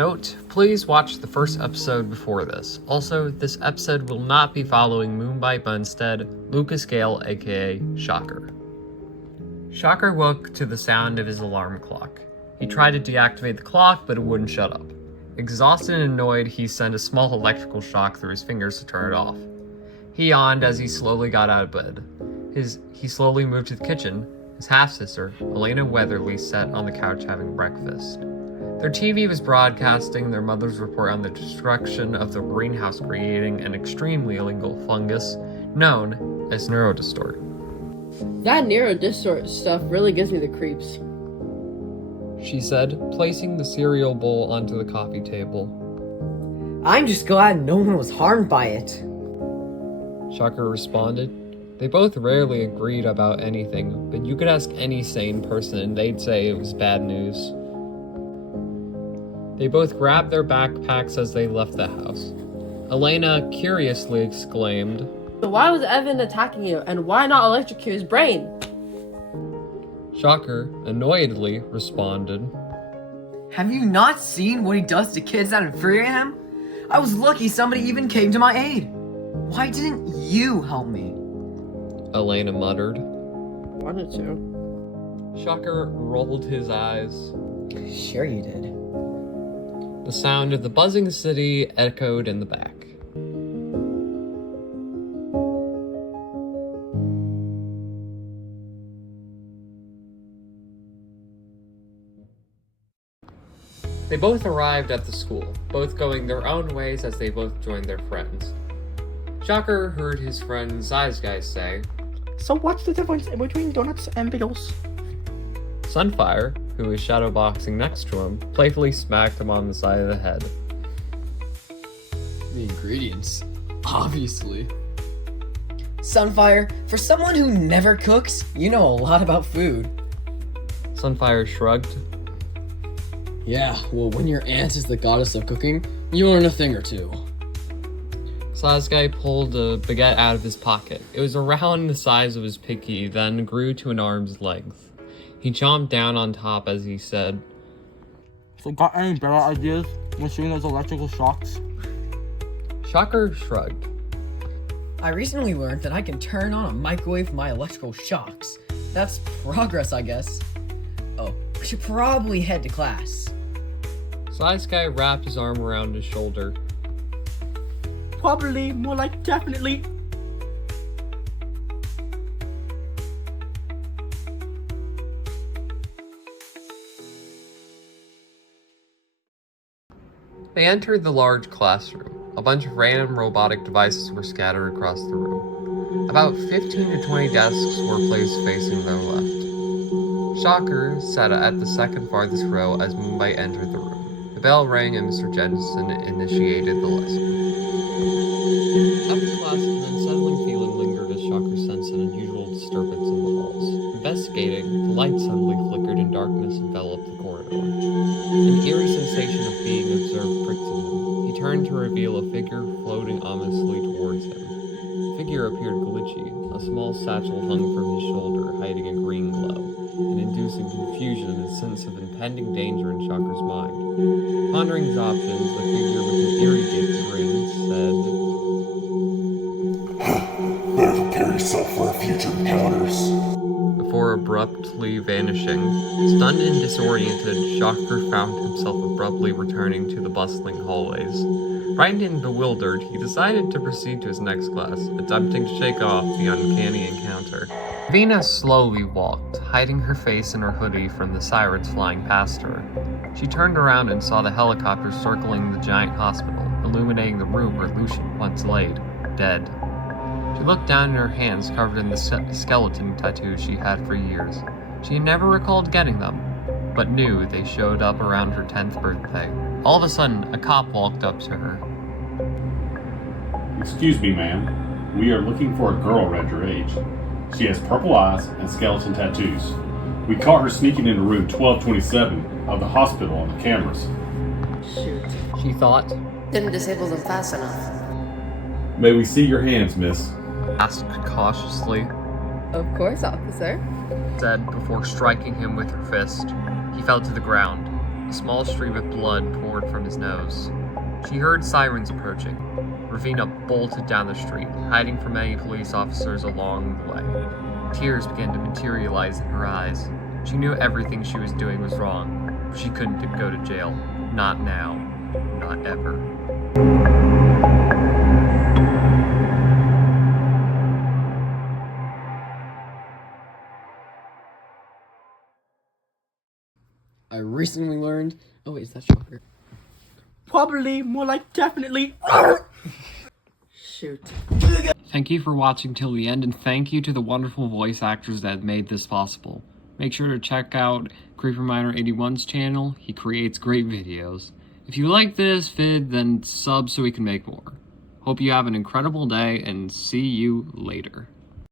Note, please watch the first episode before this. Also, this episode will not be following Moonbite, but instead Lucas Gale, aka Shocker. Shocker woke to the sound of his alarm clock. He tried to deactivate the clock, but it wouldn't shut up. Exhausted and annoyed, he sent a small electrical shock through his fingers to turn it off. He yawned as he slowly got out of bed. He slowly moved to the kitchen. His half-sister, Elena Weatherly, sat on the couch having breakfast. Their TV was broadcasting their mother's report on the destruction of the greenhouse, creating an extremely illegal fungus known as neurodistort. That neurodistort stuff really gives me the creeps, she said, placing the cereal bowl onto the coffee table. I'm just glad no one was harmed by it, Shocker responded. They both rarely agreed about anything, but you could ask any sane person and they'd say it was bad news. They both grabbed their backpacks as they left the house. Elena curiously exclaimed, "So why was Evan attacking you, and why not electrocute his brain?" Shocker annoyedly responded, Have you not seen what he does to kids that infuriate him? I was lucky somebody even came to my aid. Why didn't you help me? Elena muttered. Wanted to. Shocker rolled his eyes. Sure you did. The sound of the buzzing city echoed in the back. They both arrived at the school, both going their own ways as they both joined their friends. Shocker heard his friend Size Guy say, So what's the difference between donuts and bagels? Sunfire, who was shadowboxing next to him, playfully smacked him on the side of the head. The ingredients, obviously. Sunfire, for someone who never cooks, you know a lot about food. Sunfire shrugged. Yeah, well, when your aunt is the goddess of cooking, you learn a thing or two. Sasuke pulled a baguette out of his pocket. It was around the size of his pinky, then grew to an arm's length. He chomped down on top as he said, So got any better ideas when shooting those electrical shocks? Shocker shrugged. I recently learned that I can turn on a microwave for my electrical shocks. That's progress, I guess. Oh, we should probably head to class. Sasuke wrapped his arm around his shoulder. Probably, more like definitely. They entered the large classroom. A bunch of random robotic devices were scattered across the room. About 15 to 20 desks were placed facing their left. Shocker sat at the second farthest row as Moonbite entered the room. The bell rang and Mr. Jensen initiated the lesson. After class, an unsettling feeling lingered as Shocker sensed an unusual disturbance in the walls. Investigating, the light suddenly flickered and darkness enveloped the corridor. An eerie sensation of being observed pricked at him. He turned to reveal a figure floating ominously towards him. The figure appeared glitchy. A small satchel hung from his shoulder, hiding a green glow, and inducing confusion and a sense of impending danger in Shocker's mind. Pondering his options, the figure with an eerie grin said, Better prepare yourself for our future encounters. Before abruptly vanishing. Stunned and disoriented, Shocker found himself abruptly returning to the bustling hallways. Frightened and bewildered, he decided to proceed to his next class, attempting to shake off the uncanny encounter. Vina slowly walked, hiding her face in her hoodie from the sirens flying past her. She turned around and saw the helicopter circling the giant hospital, illuminating the room where Lucian once laid, dead. She looked down at her hands covered in the skeleton tattoos she had for years. She had never recalled getting them, but knew they showed up around her 10th birthday. All of a sudden, a cop walked up to her. Excuse me, ma'am. We are looking for a girl around your age. She has purple eyes and skeleton tattoos. We caught her sneaking into room 1227 of the hospital on the cameras. Shoot. She thought. Didn't disable them fast enough. May we see your hands, miss? Asked cautiously. Of course, officer. Said before striking him with her fist. He fell to the ground. A small stream of blood poured from his nose. She heard sirens approaching. Ravina bolted down the street, hiding from any police officers along the way. Tears began to materialize in her eyes. She knew everything she was doing was wrong, but she couldn't go to jail. Not now. Not ever. I recently learned. Oh wait, is that Shocker? Probably, more like definitely. Shoot. Thank you for watching till the end, and thank you to the wonderful voice actors that made this possible. Make sure to check out CreeperMiner81's channel. He creates great videos. If you like this vid, then sub so we can make more. Hope you have an incredible day, and see you later.